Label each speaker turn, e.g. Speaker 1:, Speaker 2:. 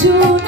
Speaker 1: কিছু